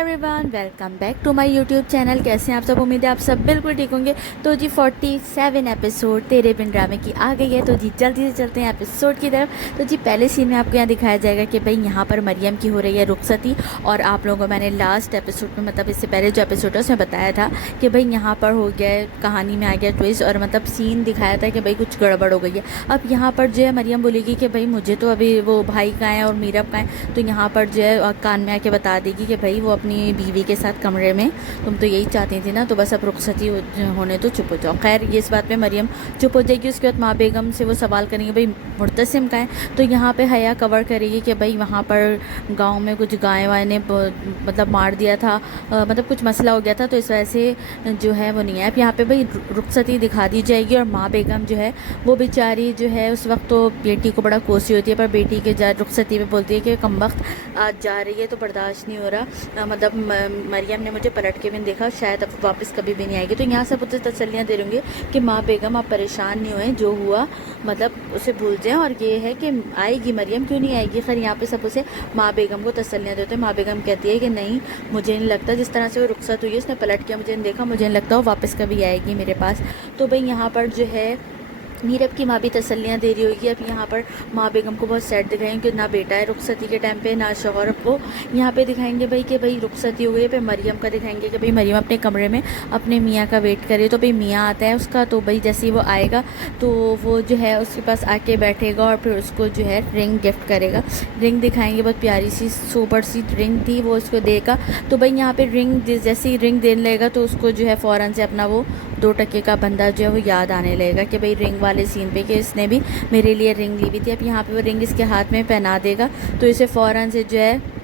Everyone, welcome back to my YouTube channel. कैसे हैं आप सब? उम्मीद है आप सब बिल्कुल ठीक होंगे। तो जी 47 एपिसोड तेरे बिन ड्रामे की आ गई है। तो जी जल्दी से चलते हैं एपिसोड की तरफ। तो जी पहले सीन में आपको यहाँ दिखाया जाएगा कि भाई यहाँ पर मरियम की हो रही है रुखसती। और आप लोगों को मैंने लास्ट एपिसोड में, मतलब इससे पहले जो एपिसोड है उसमें बताया था कि भाई यहाँ पर हो गया है, कहानी में आ गया ट्विस्ट, और मतलब सीन दिखाया था कि भाई कुछ गड़बड़ हो गई है। अब यहाँ पर जो है मरियम बोलेगी कि भाई मुझे तो अभी वो भाई कहाँ है और मीरब कहाँ है। तो यहाँ पर जो है कान में आके बता देगी कि भाई वो अपनी बीवी के साथ कमरे में, तुम तो यही चाहती थी ना, तो बस अब रुखसती होने तो चुप हो जाओ। खैर ये इस बात पे मरियम चुप हो जाएगी। उसके बाद माँ बेगम से वो सवाल करेंगे भाई मुर्तसिम का है। तो यहाँ पे हया कवर करेगी कि भाई वहाँ पर गांव में कुछ गाय वाय ने मतलब मार दिया था, मतलब कुछ मसला हो गया था, तो इस वजह से जो है वो नहीं है। अब यहाँ पे भाई रुखसती दिखा दी जाएगी। और माँ बेगम जो है वो बेचारी जो है उस वक्त तो बेटी को बड़ा कोसी होती है, पर बेटी के रुखसती पे बोलती है कि कम वक्त आज जा रही है तो बर्दाश्त नहीं हो रहा, मतलब मरियम ने मुझे पलट के भी देखा, शायद अब वापस कभी भी नहीं आएगी। तो यहाँ सब उसे तसल्लियाँ दे दूँगी कि माँ बेगम आप परेशान नहीं हुए, जो हुआ मतलब उसे भूल जाएं, और ये है कि आएगी मरियम, क्यों नहीं आएगी। खैर यहाँ पे सब उसे माँ बेगम को तसल्लियाँ देते हैं। माँ बेगम कहती है कि नहीं, मुझे नहीं लगता, जिस तरह से वो रुखसत हुई है उसने पलट के मुझे नहीं देखा, मुझे नहीं लगता वो वापस कभी आएगी मेरे पास। तो भाई यहाँ पर जो है मीरब की माँ भी तसल्लियाँ दे रही होगी। अब यहाँ पर माँ बेगम को बहुत सैड दिखाएंगे कि ना बेटा है रुखसती के टाइम पे, ना शौहर को यहाँ पे दिखाएंगे भाई कि भाई रुखसती हो गई है। फिर मरियम का दिखाएंगे कि भाई मरियम अपने कमरे में अपने मियाँ का वेट करे। तो भाई मियाँ आता है उसका, तो भाई जैसे ही वो आएगा तो वो जो है उसके पास आके बैठेगा और फिर उसको जो है रिंग गिफ्ट करेगा। रिंग दिखाएंगे, बहुत प्यारी सी सुपर सी रिंग थी, वो उसको देगा। तो भाई यहाँ पे रिंग जैसे ही रिंग देने लगेगा तो उसको जो है फ़ौरन से अपना वो 2 टके का बंदा जो है वो याद आने लगेगा कि भाई रिंग वाले सीन पे कि इसने भी मेरे लिए रिंग ली हुई थी। अब यहाँ पे वो रिंग इसके हाथ में पहना देगा तो इसे फ़ौरन से जो है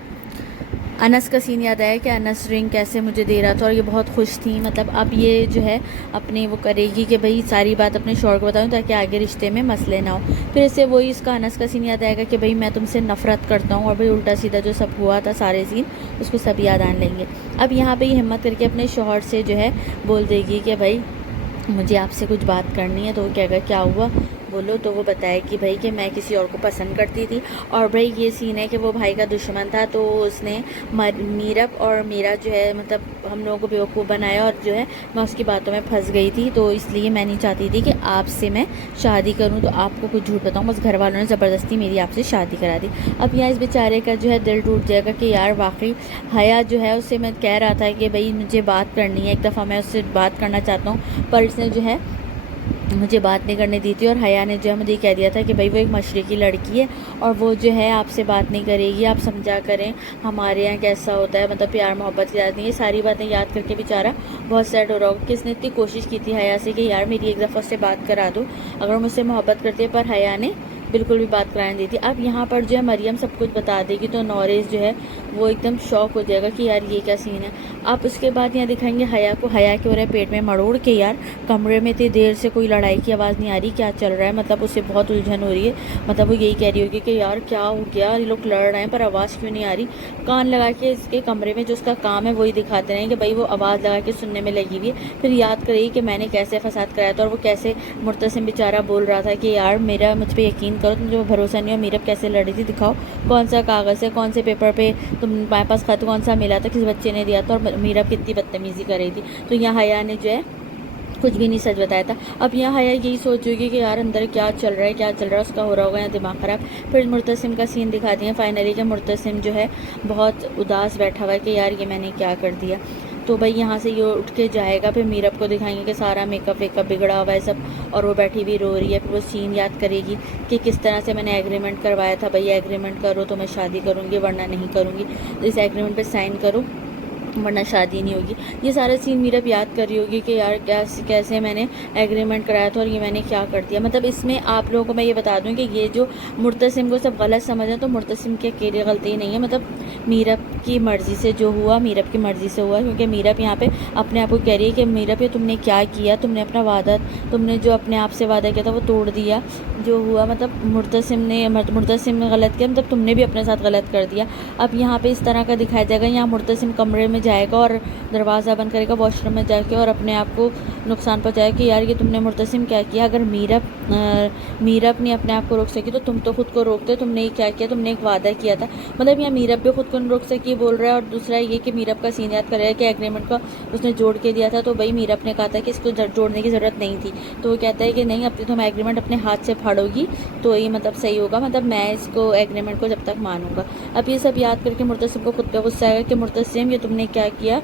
अनस का सीन याद आया कि अनस रिंग कैसे मुझे दे रहा था और ये बहुत खुश थी। मतलब अब ये जो है अपने वो करेगी कि भाई सारी बात अपने शौहर को बताऊँ ताकि आगे रिश्ते में मसले ना हो। फिर इसे वही इसका अनस का सीन याद आएगा कि भाई मैं तुमसे नफ़रत करता हूँ, और भाई उल्टा सीधा जो सब हुआ था सारे सीन उसको सब याद आने लेंगे। अब यहाँ पर ये हिम्मत करके अपने शौहर से जो है बोल देगी कि भाई मुझे आपसे कुछ बात करनी है। तो वो कहेगा क्या हुआ बोलो। तो वो बताया कि भाई कि मैं किसी और को पसंद करती थी, और भाई ये सीन है कि वो भाई का दुश्मन था, तो उसने मीरब और मेरा जो है मतलब हम लोगों को बेवकूफ़ बनाया, और जो है मैं उसकी बातों में फंस गई थी। तो इसलिए मैं नहीं चाहती थी कि आपसे मैं शादी करूं, तो आपको कुछ झूठ बताऊं, बस घर वालों ने ज़बरदस्ती मेरी आपसे शादी करा दी। अब यहाँ इस बेचारे का जो है दिल टूट जाएगा कि यार वाकई हया जो है उससे मैं कह रहा था कि भाई मुझे बात करनी है, एक दफ़ा मैं उससे बात करना चाहता हूँ, पर इसने जो है मुझे बात नहीं करने दी थी। और हया ने जो है मुझे कह दिया था कि भाई वो एक मशरक़ी लड़की है और वो जो है आपसे बात नहीं करेगी, आप समझा करें हमारे यहाँ कैसा होता है, मतलब प्यार मोहब्बत की याद नहीं। ये सारी बातें याद करके बेचारा बहुत सैड हो रहा होगा कि इसने इतनी कोशिश की थी हया से कि यार मेरी एक दफ़ा से बात करा दो, अगर मुझसे मोहब्बत करती है, पर हया ने बिल्कुल भी बात कराने दी थी। अब यहाँ पर जो है मरियम सब कुछ बता देगी तो नौरेज़ जो है वो एकदम शॉक हो जाएगा कि यार ये क्या सीन है। अब उसके बाद यहाँ दिखाएंगे हया को, हया के हो रहा है पेट में मरोड़ के यार कमरे में इतनी देर से कोई लड़ाई की आवाज़ नहीं आ रही, क्या चल रहा है, मतलब उसे बहुत उलझन हो रही है। मतलब वो यही कह रही होगी कि यार क्या हो गया, ये लोग लड़ रहे हैं पर आवाज़ क्यों नहीं आ रही। कान लगा के इसके कमरे में जो उसका काम है वही दिखाते रहें कि भाई वो आवाज़ लगा के सुनने में लगी हुई है। फिर याद करेगी कि मैंने कैसे फसाद कराया था और वो कैसे मुर्तसिम बेचारा बोल रहा था कि यार मेरा मुझ पर यकीन करो, तुम जो भरोसा नहीं हो, मीरब कैसे लड़ी थी, दिखाओ कौन सा कागज़ है, कौन से पेपर पे तुम्हारे पास खत कौन सा मिला था, किस बच्चे ने दिया था, और मीरब कितनी बदतमीज़ी कर रही थी। तो यहाँ हया ने जो है कुछ भी नहीं सच बताया था। अब यहाँ हया यही सोच होगी कि यार अंदर क्या चल रहा है, क्या चल रहा है, उसका हो रहा होगा यहाँ दिमाग ख़राब। फिर मुर्तसिम का सीन दिखा दिया फाइनली कि मुर्तसिम जो है बहुत उदास बैठा हुआ है कि यार ये मैंने क्या कर दिया। तो भाई यहाँ से ये उठ के जाएगा। फिर मीरब को दिखाएंगे कि सारा मेकअप वेकअप बिगड़ा हुआ है सब, और वो बैठी भी रो रही है। फिर वो सीन याद करेगी कि किस तरह से मैंने एग्रीमेंट करवाया था, भाई एग्रीमेंट करो तो मैं शादी करूँगी वरना नहीं करूँगी, इस एग्रीमेंट पे साइन करो वरना शादी नहीं होगी। ये सारा सीन मीरब याद कर रही होगी कि यार कैसे मैंने एग्रीमेंट कराया था और ये मैंने क्या कर दिया। मतलब इसमें आप लोगों को मैं ये बता दूं कि ये जो मुर्तसिम को सब गलत समझ हैं तो मुर्तसिम के अकेले गलती नहीं है, मतलब मीरब की मर्ज़ी से जो हुआ मीरब की मर्ज़ी से हुआ, क्योंकि मीरब यहाँ पे अपने आप को कह रही है कि मीरब ये तुमने क्या किया, तुमने अपना वादा, तुमने जो अपने आप से वादा किया था वो तोड़ दिया। जो हुआ मतलब मुर्तसिम ने गलत किया, मतलब तुमने भी अपने साथ गलत कर दिया। अब यहाँ पे इस तरह का दिखाया जाएगा। यहाँ मुर्तसिम कमरे में जाएगा और दरवाज़ा बंद करेगा वॉशरूम में जाके और अपने आप को नुकसान पहुँचाएगा कि यार ये तुमने मुर्तसिम क्या किया। अगर मीरब नहीं अपने आप को रोक सकी तो तुम तो खुद को रोकते। तुमने ये क्या किया, तुमने एक वादा किया था। मतलब यहाँ मीरब भी खुद को नहीं रोक सकी बोल रहा है। और दूसरा ये कि मीरब का सीन याद कर रहा है कि एग्रीमेंट का उसने जोड़ के दिया था, तो भाई मीरब ने कहा था कि इसको जोड़ने की ज़रूरत नहीं थी। तो वो कहता है कि नहीं, अब तो तुम एग्रीमेंट अपने हाथ से फाड़ोगी तो ये मतलब सही होगा, मतलब मैं इसको एग्रीमेंट को जब तक मानूंगा। अब ये सब याद करके मुर्तसिम को खुद पे गुस्सा आएगा कि मुर्तसिम ये तुमने क्या किया,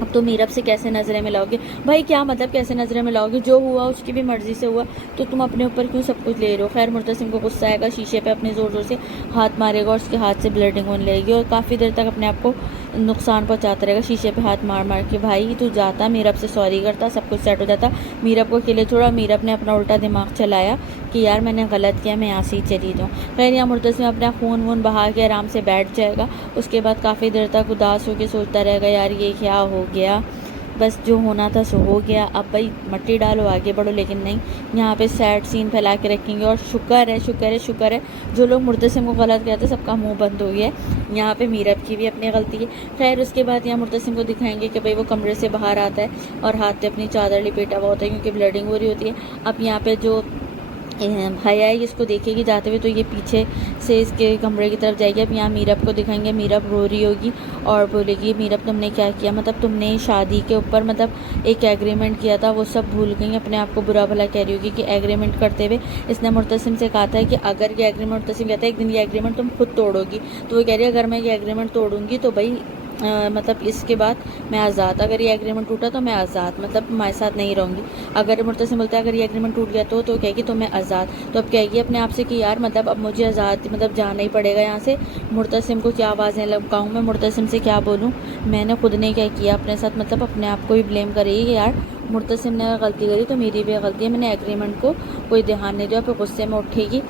अब तो मीरब से कैसे नज़रें मिलाओगे। भाई क्या मतलब कैसे नज़रें मिलाओगे, जो हुआ उसकी भी मर्ज़ी से हुआ, तो तुम अपने ऊपर क्यों सब कुछ ले रहे हो। खैर मुर्तसिम को गुस्सा आएगा, शीशे पे अपने ज़ोर ज़ोर से हाथ मारेगा और उसके हाथ से ब्लीडिंग होने लगेगी और काफ़ी देर तक अपने आप को नुकसान पहुंचाता रहेगा शीशे पे हाथ मार मार के। भाई तू जाता, मीरब से सॉरी करता, सब कुछ सेट हो जाता। मीरब को अकेले छोड़ा, मीरब ने अपना उल्टा दिमाग चलाया कि यार मैंने गलत किया, मैं यहाँ से ही चली जाऊँ। खैर यहाँ मुर्तसिम अपना खून वून बहा के आराम से बैठ जाएगा। उसके बाद काफ़ी देर तक उदास होकर सोचता रहेगा यार ये क्या हो गया, बस जो होना था सो हो गया, अब भाई मट्टी डालो आगे बढ़ो। लेकिन नहीं, यहाँ पे सैड सीन फैला के रखेंगे। और शुक्र है जो लोग मुर्तसिम को गलत कहते हैं सबका मुंह बंद हो गया है। यहाँ पे मीरब की भी अपनी गलती है। खैर उसके बाद यहाँ मुर्तसिम को दिखाएंगे कि भाई वो कमरे से बाहर आता है और हाथ पे अपनी चादर लिपेटा हुआ होता है क्योंकि ब्लीडिंग हो रही होती है। अब यहाँ पे जो हया है इसको देखेगी जाते हुए तो ये पीछे से इसके कमरे की तरफ जाएगी। अब यहाँ मीरब को दिखाएंगे, मीरब रो रही होगी और बोलेगी मीरब तुमने क्या किया, मतलब तुमने शादी के ऊपर मतलब एक एग्रीमेंट किया था वो सब भूल गई। अपने आप को बुरा भला कह रही होगी कि एग्रीमेंट करते हुए इसने मुर्तसिम से कहा था कि अगर ये एग्रीमेंट, मुर्तसिम कहता है एक दिन ये एग्रीमेंट तुम खुद तोड़ोगी। तो वो कह रही है अगर मैं ये एग्रीमेंट तोड़ूंगी तो भाई मतलब इसके बाद मैं आज़ाद, अगर ये एग्रीमेंट टूटा तो मैं आज़ाद, मतलब तुम्हारे साथ नहीं रहूँगी। अगर मुर्तसिम बोलता है अगर ये एग्रीमेंट टूट गया तो कहेगी तो मैं आज़ाद। तो अब कहेगी अपने आप से कि यार मतलब अब मुझे आज़ाद मतलब जाना ही पड़ेगा यहाँ से। मुर्तसिम को क्या आवाज़ें लगाऊँ मैं, मुर्तसिम से क्या बोलूँ, मैंने खुद ने क्या किया अपने साथ, मतलब अपने आप को ही ब्लेम करेगी कि यार मुर्तसिम ने गलती करी तो मेरी भी गलती है, मैंने एग्रीमेंट को कोई ध्यान नहीं दिया। फिर गुस्से में उठेगी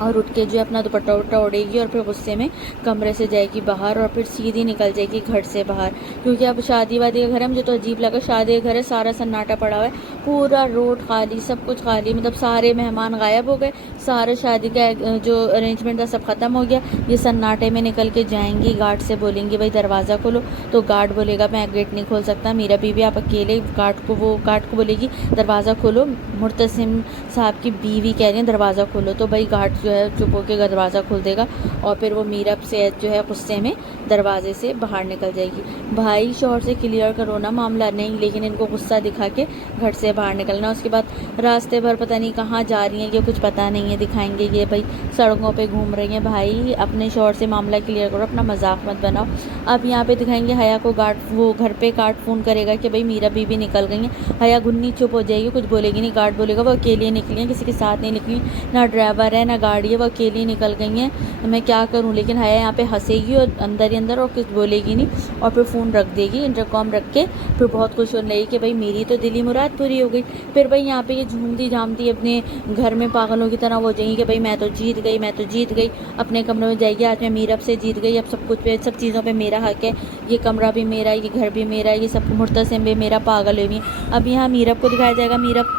और उठ के जो है अपना दुपट्टा उट्टा ओढ़ेगी और फिर गुस्से में कमरे से जाएगी बाहर और फिर सीधी निकल जाएगी घर से बाहर। क्योंकि अब शादी वादी का घर है, मुझे तो अजीब लगा, शादी का घर है, सारा सन्नाटा पड़ा हुआ है, पूरा रोड खाली, सब कुछ खाली, मतलब सारे मेहमान गायब हो गए, सारे शादी का जो अरेंजमेंट था सब ख़त्म हो गया। ये सन्नाटे में निकल के जाएंगी, गार्ड से बोलेंगी भाई दरवाज़ा खोलो, तो गार्ड बोलेगा मैं गेट नहीं खोल सकता, मेरा बीवी आप अकेले, गार्ड को बोलेगी दरवाज़ा खोलो, मुर्तसिम साहब की बीवी कह रही है दरवाज़ा खोलो, तो भाई गार्ड जो है चुप होकर दरवाज़ा खोल देगा और फिर वो मीरब से जो है गुस्से में दरवाजे से बाहर निकल जाएगी। भाई शौहर से क्लियर करो ना मामला, नहीं लेकिन इनको गुस्सा दिखा के घर से बाहर निकलना। उसके बाद रास्ते भर पता नहीं कहाँ जा रही हैं, ये कुछ पता नहीं है, दिखाएंगे ये भाई सड़कों पे घूम रही हैं। भाई अपने शौहर से मामला क्लियर करो, अपना मजाक मत बनाओ। अब यहाँ पे दिखाएंगे हया को वो घर पे गार्ड फ़ोन करेगा कि भाई मीरा बीबी निकल गई हैं। हया गुन्नी चुप हो जाएगी, कुछ बोलेगी नहीं, गार्ड बोलेगा वो अकेले निकली हैं, किसी के साथ नहीं निकली, ना ड्राइवर है ना गाड़ी है, वो अकेली निकल गई हैं, मैं क्या करूं। लेकिन हया यहाँ पे हंसेगी और अंदर ही अंदर और कुछ बोलेगी नहीं और फिर फ़ोन रख देगी, इंटरकॉम रख के फिर बहुत खुश होने लगी कि भाई मेरी तो दिली मुराद पूरी हो गई। फिर भाई यहाँ पे ये झूमती झामती अपने घर में पागलों की तरह हो जाएगी कि भाई मैं तो जीत गई, अपने कमरे में जाएगी, आज मैं मीरब से जीत गई, अब सब कुछ पे सब चीज़ों पर मेरा हक है, ये कमरा भी मेरा, ये घर भी मेरा, ये सब मुर्तसिम भी मेरा, पागल हुई। अब यहाँ मीरब को दिखाया जाएगा, मीरब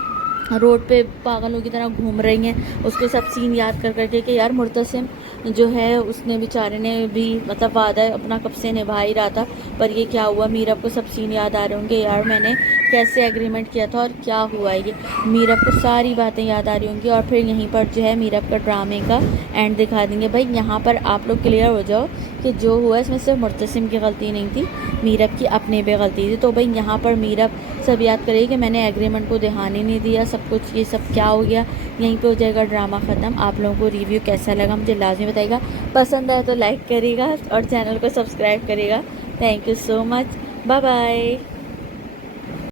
रोड पे पागलों की तरह घूम रही हैं, उसको सब सीन याद कर करके कि यार मुर्तसिम जो है उसने बेचारे ने भी मतलब वादा अपना कब से निभा ही रहा था, पर ये क्या हुआ। मीरब को सब सीन याद आ रहे होंगे, यार मैंने कैसे एग्रीमेंट किया था और क्या हुआ, ये मीरब को सारी बातें याद आ रही होंगी। और फिर यहीं पर जो है मीरब का ड्रामे का एंड दिखा देंगे। भाई यहाँ पर आप लोग क्लियर हो जाओ कि जो हुआ इसमें सिर्फ मुर्तसिम की गलती नहीं थी, मीरब की अपने पे गलती थी। तो भाई यहाँ पर मीरब सब याद करेगी कि मैंने एग्रीमेंट को ध्यान ही नहीं दिया, सब कुछ ये सब क्या हो गया। यहीं पे हो जाएगा ड्रामा ख़त्म। आप लोगों को रिव्यू कैसा लगा मुझे लाजमी बताइएगा, पसंद आए तो लाइक करिएगा और चैनल को सब्सक्राइब करिएगा। Thank you so much, bye bye.